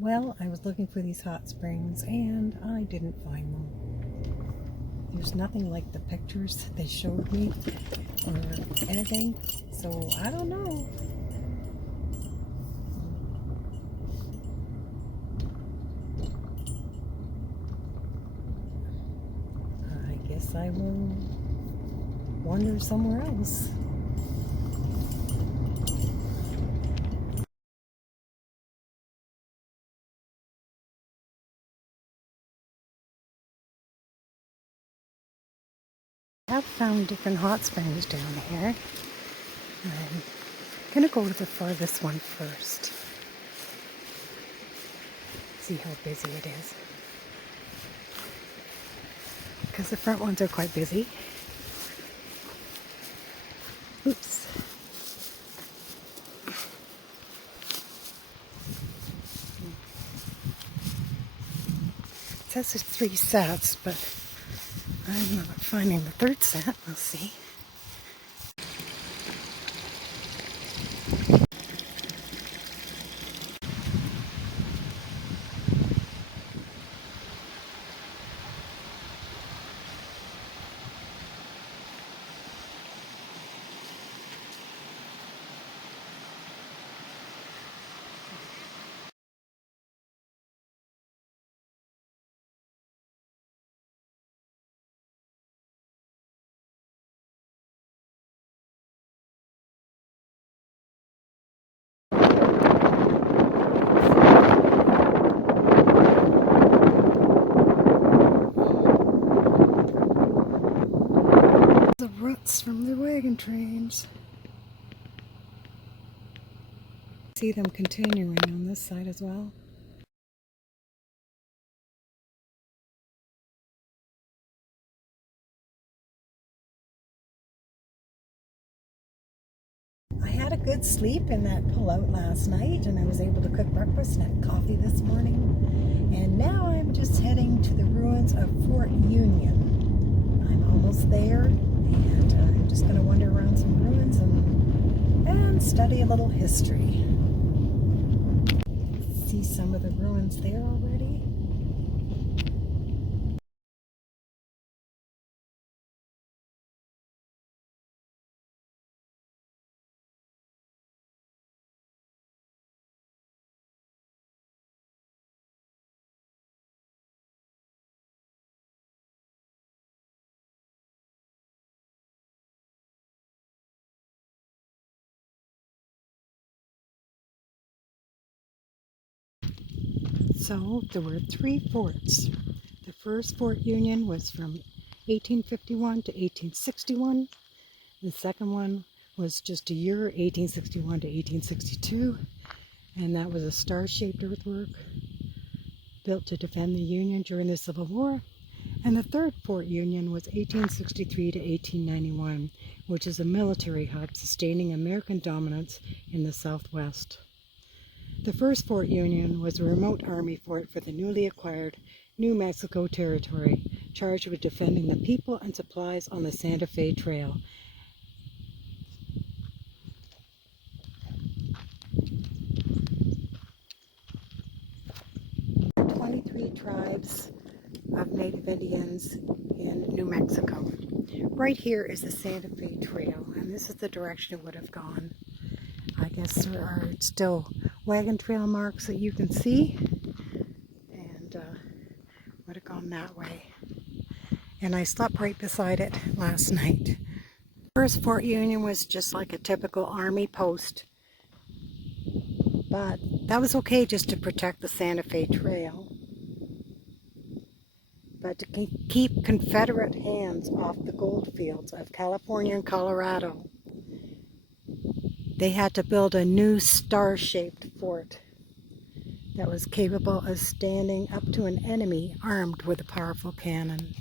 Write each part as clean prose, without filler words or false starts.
Well, I was looking for these hot springs and I didn't find them. There's nothing like the pictures that they showed me or anything, so I don't know. I guess I will wander somewhere else. I've found different hot springs down here. I'm gonna go to the farthest one first. See how busy it is. Because the front ones are quite busy. Oops. It says there's 3 sets, but I'm not finding the 3rd set. We'll see. The ruts from the wagon trains. See them continuing on this side as well. I had a good sleep in that pullout last night, and I was able to cook breakfast and have coffee this morning. And now I'm just heading to the ruins of Fort Union. I'm almost there, and I'm just going to wander around some ruins and study a little history. See some of the ruins there already. So there were 3 forts. The first Fort Union was from 1851 to 1861. The second one was just a year, 1861 to 1862. And that was a star-shaped earthwork built to defend the Union during the Civil War. And the third Fort Union was 1863 to 1891, which is a military hub sustaining American dominance in the Southwest. The first Fort Union was a remote army fort for the newly acquired New Mexico Territory, charged with defending the people and supplies on the Santa Fe Trail. There are 23 tribes of Native Indians in New Mexico. Right here is the Santa Fe Trail, and this is the direction it would have gone. I guess there are still wagon trail marks that you can see, and would have gone that way. And I slept right beside it last night. First Fort Union was just like a typical army post, but that was okay just to protect the Santa Fe Trail. But to keep Confederate hands off the gold fields of California and Colorado, they had to build a new star-shaped fort that was capable of standing up to an enemy armed with a powerful cannon.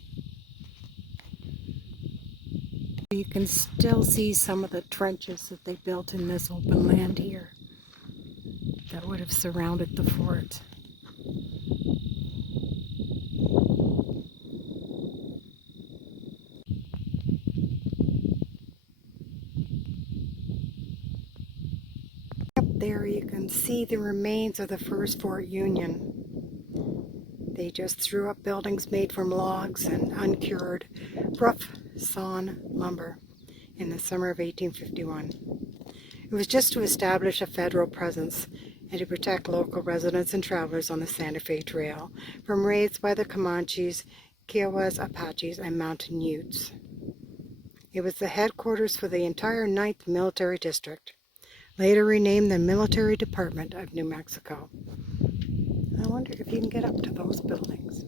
You can still see some of the trenches that they built in this open land here that would have surrounded the fort. there you can see the remains of the first Fort Union. They just threw up buildings made from logs and uncured rough sawn lumber in the summer of 1851. It was just to establish a federal presence and to protect local residents and travelers on the Santa Fe Trail from raids by the Comanches, Kiowas, Apaches, and Mountain Utes. It was the headquarters for the entire 9th Military District, later renamed the Military Department of New Mexico. I wonder if you can get up to those buildings.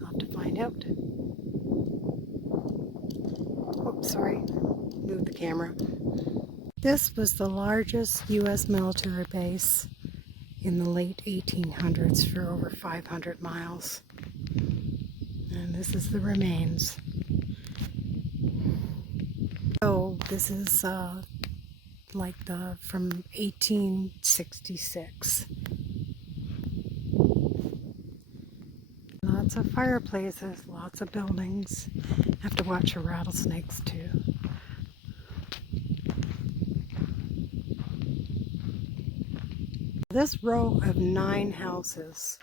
I'll have to find out. Oh, sorry, move the camera. This was the largest U.S. military base in the late 1800s for over 500 miles. And this is the remains. So this is like from 1866. Lots of fireplaces, lots of buildings. Have to watch for rattlesnakes too. This row of 9 houses,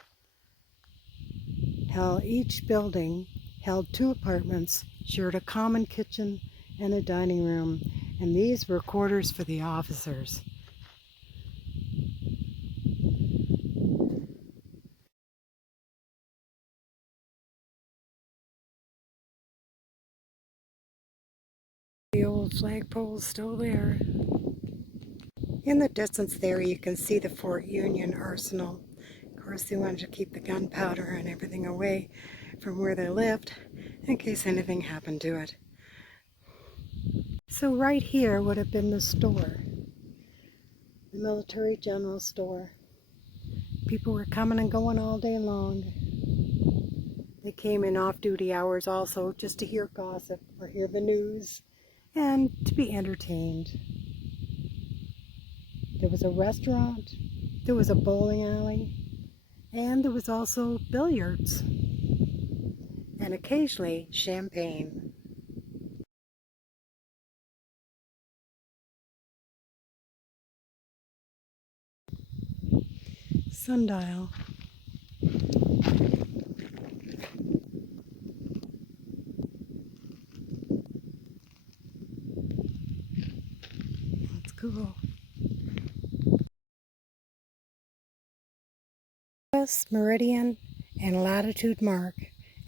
each building held 2 apartments, shared a common kitchen and a dining room, and these were quarters for the officers. The old flagpole is still there. In the distance there you can see the Fort Union Arsenal. Of course they wanted to keep the gunpowder and everything away from where they lived in case anything happened to it. So right here would have been the store, the military general store. People were coming and going all day long. They came in off-duty hours also just to hear gossip or hear the news and to be entertained. There was a restaurant, there was a bowling alley, and there was also billiards, and occasionally champagne. Sundial. That's cool. Meridian and latitude mark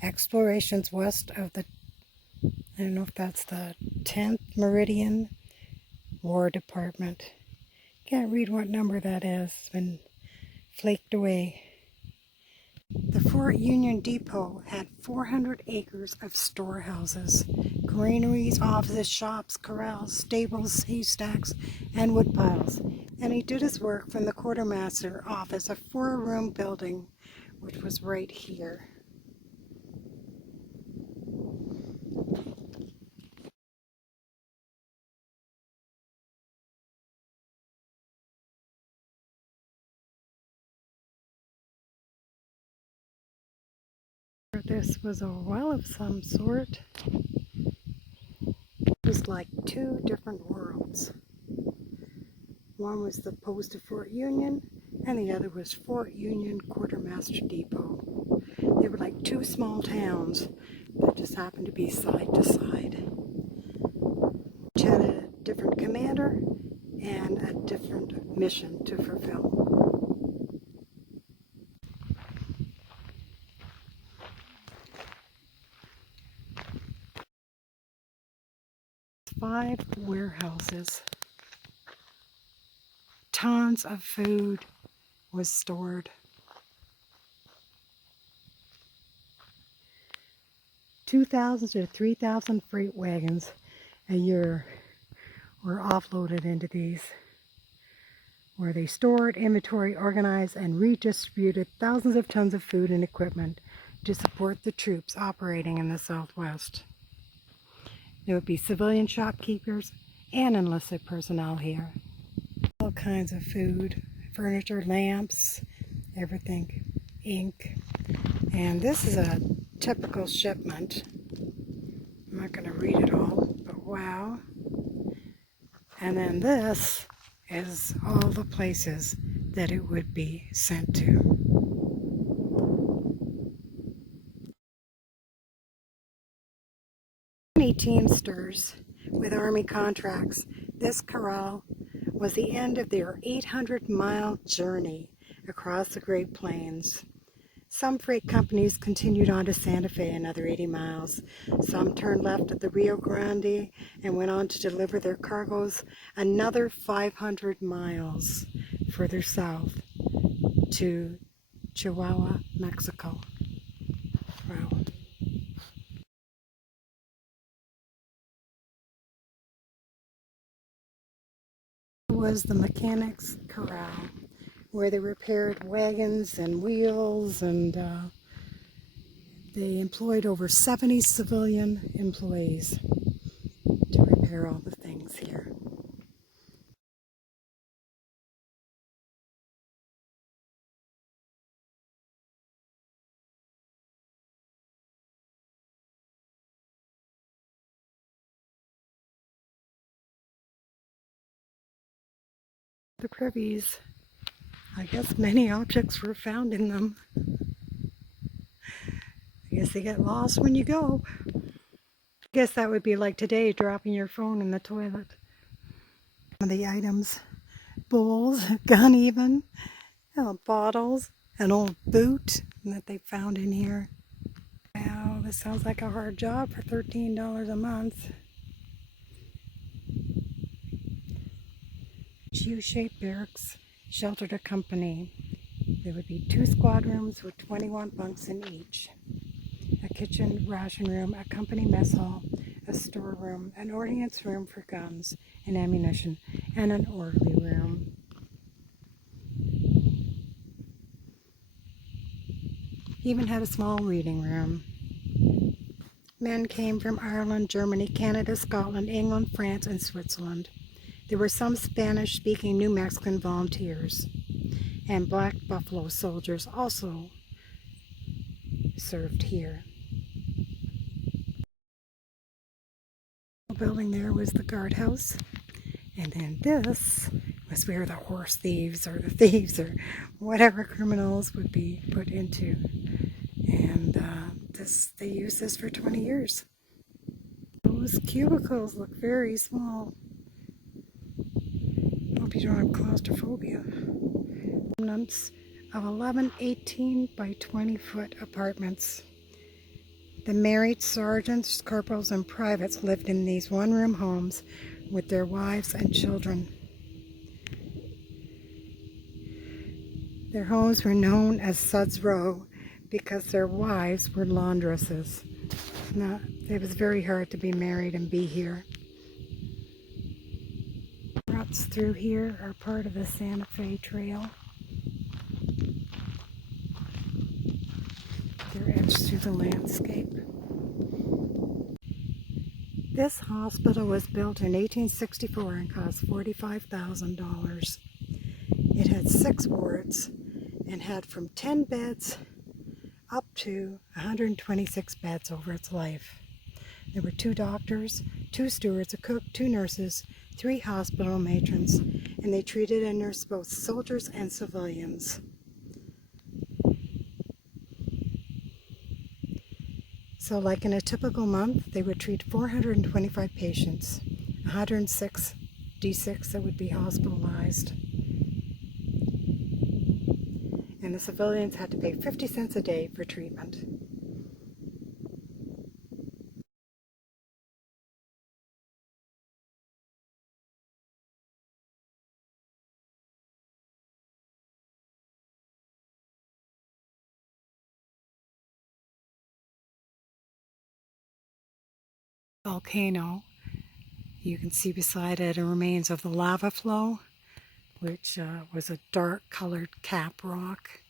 explorations west of the, I don't know if that's the 10th meridian, War Department. Can't read what number that is, it's been flaked away. The Fort Union Depot had 400 acres of storehouses, granaries, offices, shops, corrals, stables, haystacks, and woodpiles. And he did his work from the quartermaster office, a 4-room building, which was right here. This was a well of some sort. It was like 2 different worlds. One was the post of Fort Union, and the other was Fort Union Quartermaster Depot. They were like 2 small towns that just happened to be side to side. Each had a different commander and a different mission to fulfill. Five warehouses. Tons of food was stored. 2,000 to 3,000 freight wagons a year were offloaded into these, where they stored, inventory, organized, and redistributed thousands of tons of food and equipment to support the troops operating in the Southwest. There would be civilian shopkeepers and enlisted personnel here. All kinds of food, furniture, lamps, everything, ink. And this is a typical shipment. I'm not going to read it all, but wow. And then this as all the places that it would be sent to. 20 Teamsters with Army contracts. This corral was the end of their 800-mile journey across the Great Plains. Some freight companies continued on to Santa Fe another 80 miles. Some turned left at the Rio Grande and went on to deliver their cargoes another 500 miles further south to Chihuahua, Mexico. Wow. It was the mechanics' corral where they repaired wagons and wheels, and they employed over 70 civilian employees to repair all the things here. The privies, I guess many objects were found in them. I guess they get lost when you go. I guess that would be like today, dropping your phone in the toilet. Some of the items, bowls, a gun even, bottles, an old boot that they found in here. Wow, this sounds like a hard job for $13 a month. U-shaped barracks sheltered a company. There would be 2 squad rooms with 21 bunks in each. A kitchen, ration room, a company mess hall, a storeroom, an ordnance room for guns and ammunition, and an orderly room. He even had a small reading room. Men came from Ireland, Germany, Canada, Scotland, England, France, and Switzerland. There were some Spanish-speaking New Mexican volunteers, and Black Buffalo soldiers also served here. The building there was the guardhouse, and then this was where the horse thieves or the thieves or whatever criminals would be put into. And they used this for 20 years. Those cubicles look very small. Hope you don't have claustrophobia. Remnants of 11 18 by 20 foot apartments. The married sergeants, corporals, and privates lived in these one-room homes with their wives and children. Their homes were known as Suds Row because their wives were laundresses. Now, it was very hard to be married and be here. Ruts through here are part of the Santa Fe Trail. They're etched through the landscape. This hospital was built in 1864 and cost $45,000. It had 6 wards and had from 10 beds up to 126 beds over its life. There were 2 doctors, 2 stewards, a cook, 2 nurses, 3 hospital matrons, and they treated and nursed both soldiers and civilians. So like in a typical month, they would treat 425 patients, 106 D6 that would be hospitalized. And the civilians had to pay 50 cents a day for treatment. Volcano. You can see beside it remains of the lava flow, which was a dark colored cap rock.